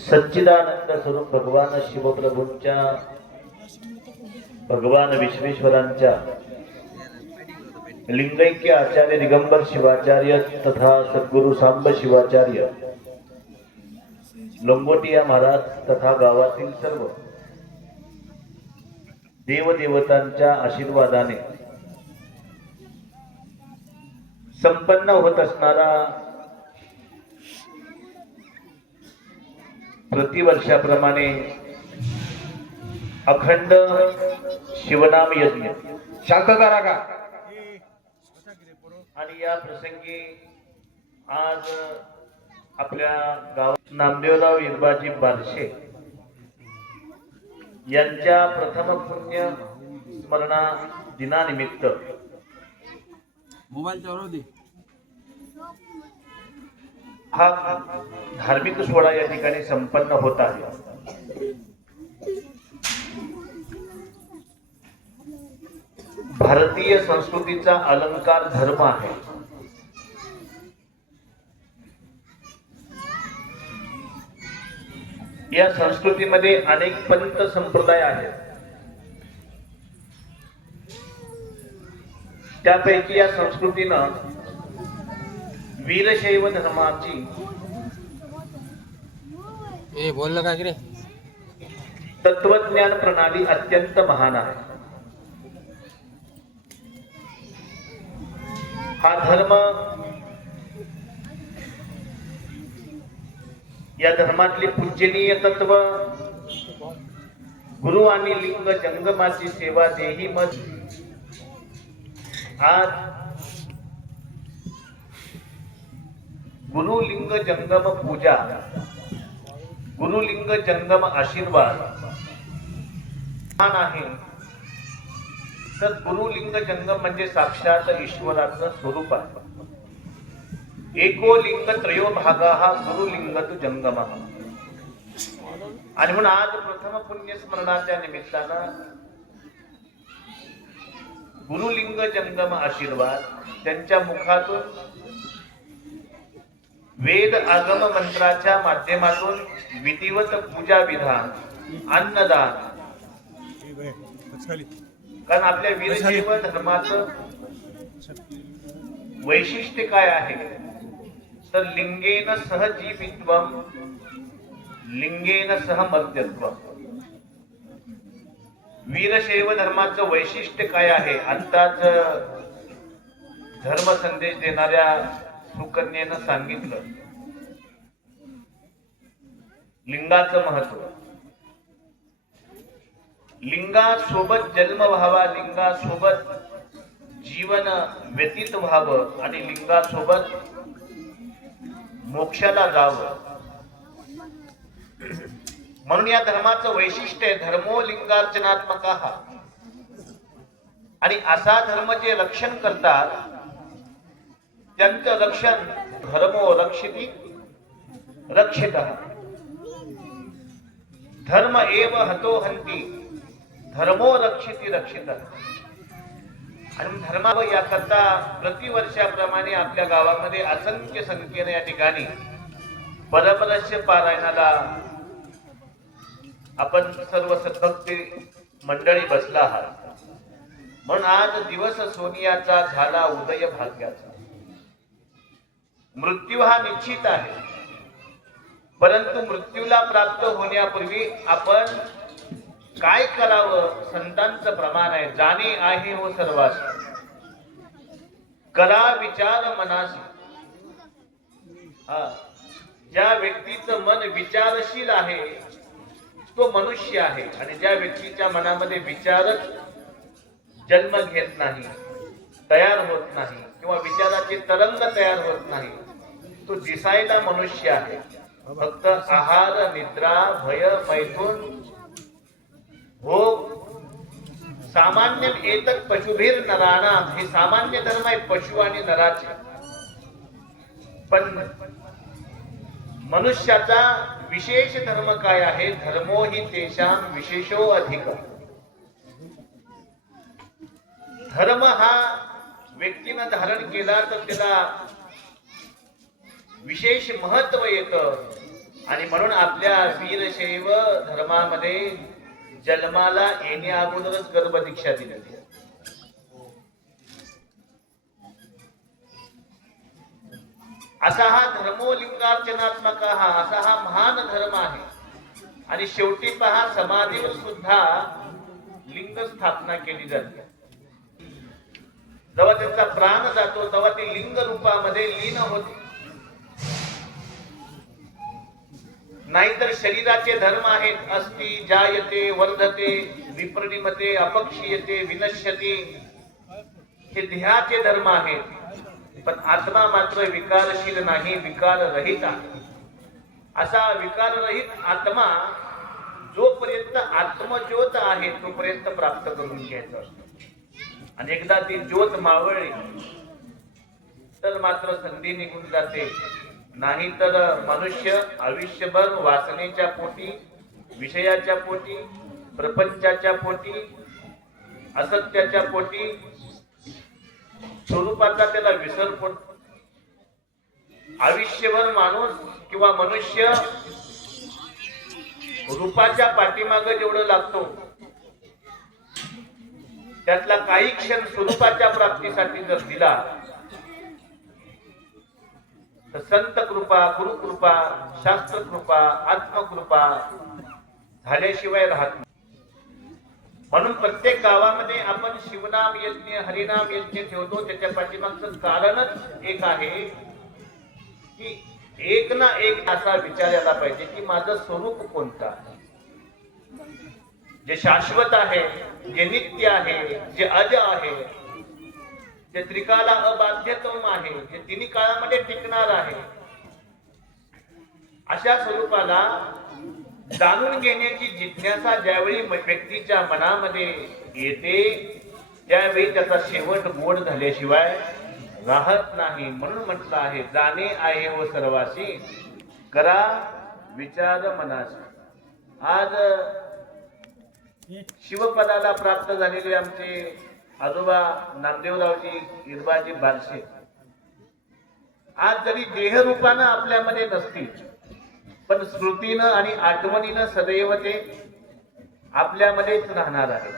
सच्चिदानंद स्वरूप भगवान शिवप्रभूंच्या भगवान विश्वेश्वरांच्या लिंगैक्य आचार्य दिगंबर शिवाचार्य तथा सद्गुरु सांब शिवाचार्य लोंगोटिया महाराज तथा गावातील सर्व देवदेवतांच्या आशीर्वादाने संपन्न होत असणारा प्रतिवर्षाप्रमाणे अखंड शिवनाम यज्ञ शांतता राखा. आणि या प्रसंगी आज आपल्या गावात नामदेवराव इरबाजी बारशे यांच्या प्रथम पुण्य स्मरणा दिनानिमित्त मोबाईल चालू दे. हा धार्मिक सोहळा या ठिकाणी संपन्न होत आहे. भारतीय संस्कृतीचा अलंकार धर्म आहे. या संस्कृतीमध्ये अनेक पंथ संप्रदाय आहेत. त्यापैकी या संस्कृतीनं वीरशैव धर्माची बोललं काय रे तत्वज्ञान प्रणाली अत्यंत महान आहे. हा धर्म या धर्मातली पूजनीय तत्व गुरु आणि लिंग जंगमाची सेवा देही मत आज गुरुलिंग जंगम पूजा गुरुलिंग जंगम आशीर्वाद आहे. तर गुरुलिंग जंगम म्हणजे साक्षात ईश्वराचं स्वरूप आहे. एको लिंग त्रयो भागा हा गुरुलिंग तु जंगम. आणि म्हणून आज प्रथम पुण्य स्मरणाच्या निमित्तानं गुरुलिंग जंगम आशीर्वाद त्यांच्या मुखातून वेद आगम मंत्राच्या माध्यमातून विधिवत पूजा विधान अन्नदान. कारण आपल्या वीरशैव धर्माचं वैशिष्ट्य काय आहे तर लिंगेन सह जीवित्वम लिंगेन सह मर्त्यत्वम. वीरशैव धर्माचं वैशिष्ट्य काय आहे. आत्ताच धर्म संदेश देणाऱ्या सुकन्येनं सांगितलं लिंगाचं महत्व. लिंगासोबत जन्म व्हावा, लिंगासोबत जीवन व्यतीत व्हावं आणि लिंगासोबत मोक्षाला जावं. म्हणून या धर्माचं वैशिष्ट्य आहे धर्मो लिंगार्चनात्मक. आणि असा धर्म जे रक्षण करतात त्यांचं रक्षण धर्मो रक्षिती रक्षित. धर्म एव हतो हंती धर्मो रक्षिती रक्षित. आणि धर्माव याकरता प्रतिवर्षाप्रमाणे आपल्या गावामध्ये असंख्य संख्येने या ठिकाणी परमरस्य पारायणाला आपण सर्व सद्भक्ती मंडळी बसला आहात. म्हणून आज दिवस सोनियाचा झाला उदय भाग्याचा. मृत्यू हा निश्चित आहे, परंतु मृत्यूला प्राप्त होण्यापूर्वी आपण काय करावं संतांचं प्रमाण आहे. जाणे आहे हो सर्वास करा विचार मनासी. ज्या व्यक्तीचं मन विचारशील आहे तो मनुष्य आहे. आणि ज्या व्यक्तीच्या मनामध्ये विचारच जन्म घेत नाही, तयार होत नाही किंवा विचाराचे तरंग तयार होत नाही तो दिसायला मनुष्य आहे. फक्त आहार निद्रा भय मैथुन भोग सामान्य एतत् पशुभीर नराणाम. हे सामान्य धर्म आहे पशु आणि नराचे. पण मनुष्याचा विशेष धर्म काय आहे. धर्मो हि तेषां विशेषो अधिक. धर्म हा व्यक्तीनं धारण केला तर त्याला विशेष महत्व येतं. आणि म्हणून आपल्या वीरशैव धर्मामध्ये जन्माला येणे अगोदरच गर्भदीक्षा दिली. असा हा धर्मोलिंगार्चनात्मक असा हा महान धर्म आहे. आणि शेवटी पहा, समाधीवर सुद्धा लिंग स्थापना केली जाते. जेव्हा त्यांचा प्राण जातो तेव्हा ते लिंग रूपामध्ये लीन होते. नाहीतर शरीराचे धर्म आहेत, अस्ति जायते वर्धते विपरिणमते अपक्षीयते विनश्यते, हे देहाचे धर्म आहेत. पण आत्मा मात्र विकारशील नाही, विकार रहित आहे. असा विकार रहित आत्मा जोपर्यंत आत्मज्योत आहे तोपर्यंत प्राप्त करून घ्यायचा असतो. आणि एकदा ती ज्योत मावळली तर मात्र संधी निघून जाते. नाही तर मनुष्य आयुष्यभर वासनेच्या पोटी, विषयाच्या पोटी, प्रपंचाच्या पोटी, असत्याच्या पोटी स्वरूपाचा त्याला विसर पडतो. आयुष्यभर माणूस किंवा मनुष्य रूपाच्या पाठीमागे जेवढं लागतो त्यातला काही क्षण स्वरूपाच्या प्राप्तीसाठी जर दिला तर संत कृपा, गुरुकृपा, शास्त्र कृपा, आत्मकृपा झाल्याशिवाय राहत नाही. म्हणून प्रत्येक गावामध्ये आपण शिवनाम यज्ञ, हरिनाम यज्ञ ठेवतो. त्याच्या पाठीमागचं कारणच एक आहे की एक ना एक असा विचार यायला पाहिजे की माझं स्वरूप कोणतं आहे, जे शाश्वत आहे, जे नित्य आहे, जे अज आहे, जे त्रिकाला अबाध्यतम आहे, जे तिन्ही काळामध्ये टिकणार आहे. अशा स्वरूपाला जाणून घेण्याची जिज्ञासा ज्यावेळी व्यक्तीच्या मनामध्ये येते त्यावेळी त्याचा शेवट गोड झाल्याशिवाय राहत नाही. म्हणून म्हटलं आहे, जाणे आहे व सर्वासी करा विचार मनासी. आज शिवपदाला प्राप्त झालेले आमचे आजोबा नामदेवरावजी हिरबाजी बारशे आज जरी देहरूपानं आपल्यामध्ये नसतील पण स्मृतीनं आणि आठवणीनं सदैव ते आपल्यामध्येच राहणार आहे.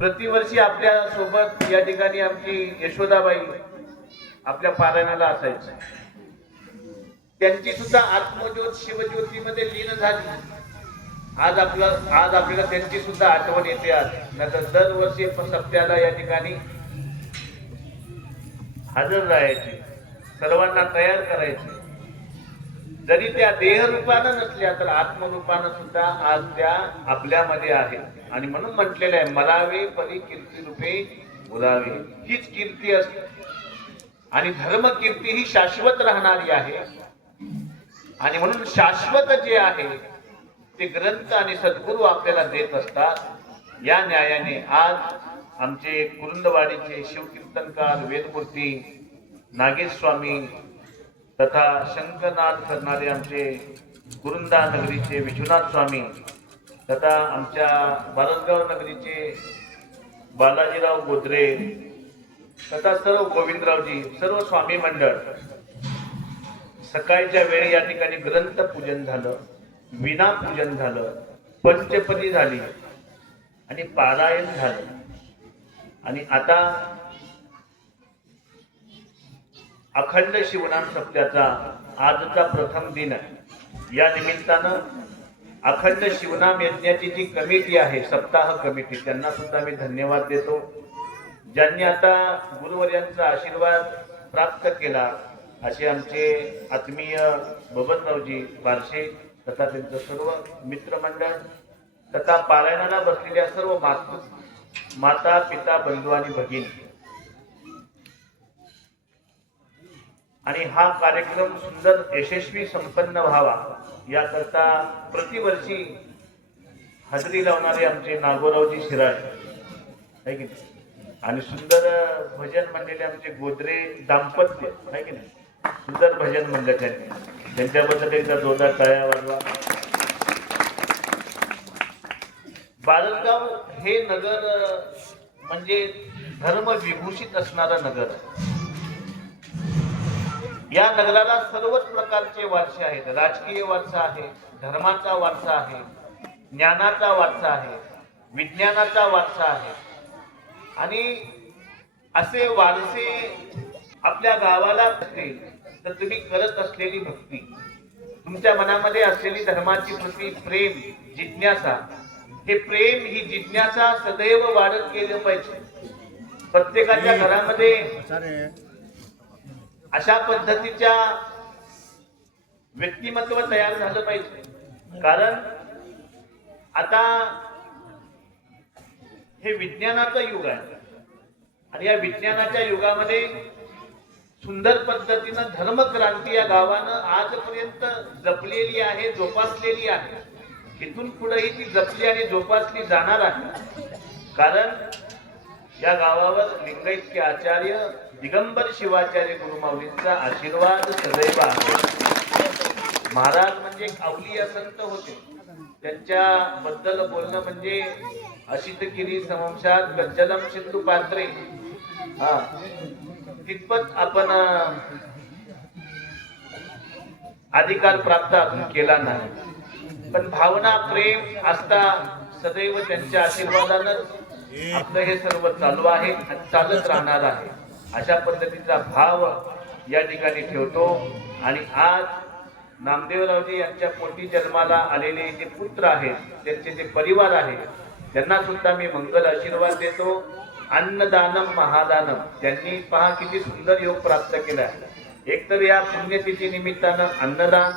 प्रतिवर्षी आपल्या सोबत या ठिकाणी आमची यशोदाबाई आपल्या पारायणाला असायची. त्यांची सुद्धा आत्मज्योत शिवज्योतीमध्ये लीन झाली. आज आपल्याला त्यांची सुद्धा आठवण येते. आज नंतर दरवर्षी सप्त्याला या ठिकाणी हजर राहायची, सर्वांना तयार करायची. जरी त्या देहरूपानं नसल्या तर आत्मरूपानं सुद्धा आज त्या आपल्यामध्ये आहेत. आणि म्हणून म्हटलेलं आहे, मरावे परी कीर्ती रूपे बोलावे. हीच कीर्ती असते आणि धर्म कीर्ती ही शाश्वत राहणारी आहे. आणि म्हणून शाश्वत जे आहे ते ग्रंथ आणि सद्गुरू आपल्याला देत असतात. या न्यायाने आज आमचे कुरुंदवाडीचे शिवकीर्तनकार वेदमूर्ती नागेश स्वामी तथा शंखनाद करणारे आमचे कुरुंदा नगरीचे विश्वनाथ स्वामी तथा आमच्या बारसगाव नगरीचे बालाजीराव गोदरे तथा सर्व गोविंदरावजी, सर्व स्वामी मंडळ सकाळच्या वेळी या ठिकाणी ग्रंथ पूजन झालं, विना पूजन झालं, पंचपदी झाली आणि पारायण झालं. आणि आता अखंड शिवनाम सप्त्याचा आजचा प्रथम दिन आहे. या निमित्तानं अखंड शिवनाम यज्ञाची जी कमिटी आहे, सप्ताह कमिटी, त्यांना सुद्धा मी धन्यवाद देतो. ज्यांनी आता गुरुवर्यांचा आशीर्वाद प्राप्त केला असे आमचे आत्मीय बबनरावजी बारशे तथा त्यांचं सर्व मित्रमंडळ तथा पारायणाला बसलेल्या सर्व माता पिता बंधू आणि भगिनी. आणि हा कार्यक्रम सुंदर यशस्वी संपन्न व्हावा याकरता प्रतिवर्षी हजेरी लावणारे आमचे नागोरावजी शिराळे आहे की नाही, आणि सुंदर भजन म्हणलेले आमचे गोदरे दाम्पत्य आहे की नाही, सुंदर भजन म्हणलं त्यांनी. त्यांच्याबद्दल एकदा जोरदार टाळ्या वाजवा. बारसगाव हे नगर म्हणजे धर्म विभूषित असणारं नगर. या नगराला सर्वच प्रकारचे वारसे आहेत. राजकीय वारसा आहे, धर्माचा वारसा आहे, ज्ञानाचा वारसा आहे, विज्ञानाचा वारसा आहे. आणि असे वारसे आपल्या गावाला असतील तर तुम्ही करत असलेली भक्ती, तुमच्या मनामध्ये असलेली धर्माची प्रति प्रेम, जिज्ञासा, हे प्रेम ही जिज्ञासा सदैव वाढत गेलं पाहिजे. प्रत्येकाच्या घरामध्ये अशा पद्धतीच्या व्यक्तिमत्व तयार झालं पाहिजे. कारण आता हे विज्ञानाचं युग आहे आणि या विज्ञानाच्या युगामध्ये सुंदर पद्धतीनं धर्मक्रांती या गावानं आजपर्यंत जपलेली आहे, जोपासलेली आहे. इथून पुढेही ती जपली आणि जोपासली जाणार आहे. कारण या गावावर लिंगायतचे आचार्य दिगंबर शिवाचार्य गुरुमाऊलींचा आशीर्वाद सदैव आहे. महाराज म्हणजे एक अवलिया संत होते. त्यांच्याबद्दल बोलणं म्हणजे अशित गिरी समंशात गज्जलम सिंधू पात्रे, तितपत आपण अधिकार प्राप्त अजून केला नाही. पण भावना, प्रेम असता सदैव त्यांच्या आशीर्वादानं आपलं हे सर्व चालू आहे आणि चालत राहणार आहे. अशा पद्धतीचा भाव या ठिकाणी ठेवतो. आणि आज नामदेवरावजी यांच्या पोटी जन्माला आलेले जे पुत्र आहेत, त्यांचे जे परिवार आहे, त्यांना सुद्धा मी मंगल आशीर्वाद देतो. अन्नदानम महादानम, त्यांनी पहा किती सुंदर योग प्राप्त केला. एक तर या पुण्यतिथी निमित्तानं अन्नदान,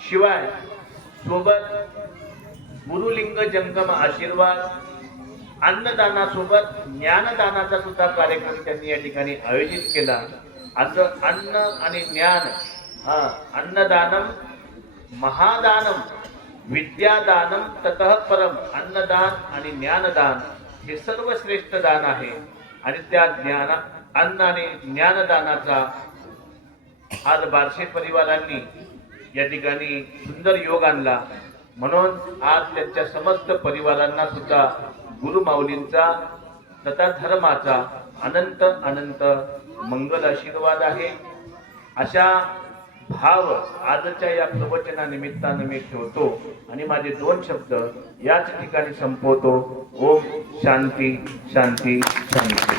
शिवाय सोबत गुरुलिंग जंगम आशीर्वाद, अन्नदानासोबत ज्ञानदानाचा सुद्धा कार्यक्रम त्यांनी या ठिकाणी आयोजित केला. असं अन्न आणि ज्ञान, अन्नदानम महादानम विद्यादानम ततः परम, अन्नदान आणि ज्ञानदान हे सर्वश्रेष्ठ दान आहे. आणि त्या अन्न आणि ज्ञानदानाचा आज बारशे परिवारांनी या ठिकाणी सुंदर योग आणला. म्हणून आज त्यांच्या समस्त परिवारांना सुद्धा गुरुमाऊलींचा तथा धर्माचा अनंत अनंत मंगल आशीर्वाद आहे. अशा भाव आजच्या या प्रवचनानिमित्तानं मी ठेवतो आणि माझे 2 शब्द याच ठिकाणी संपवतो. ओम शांती शांती शांती.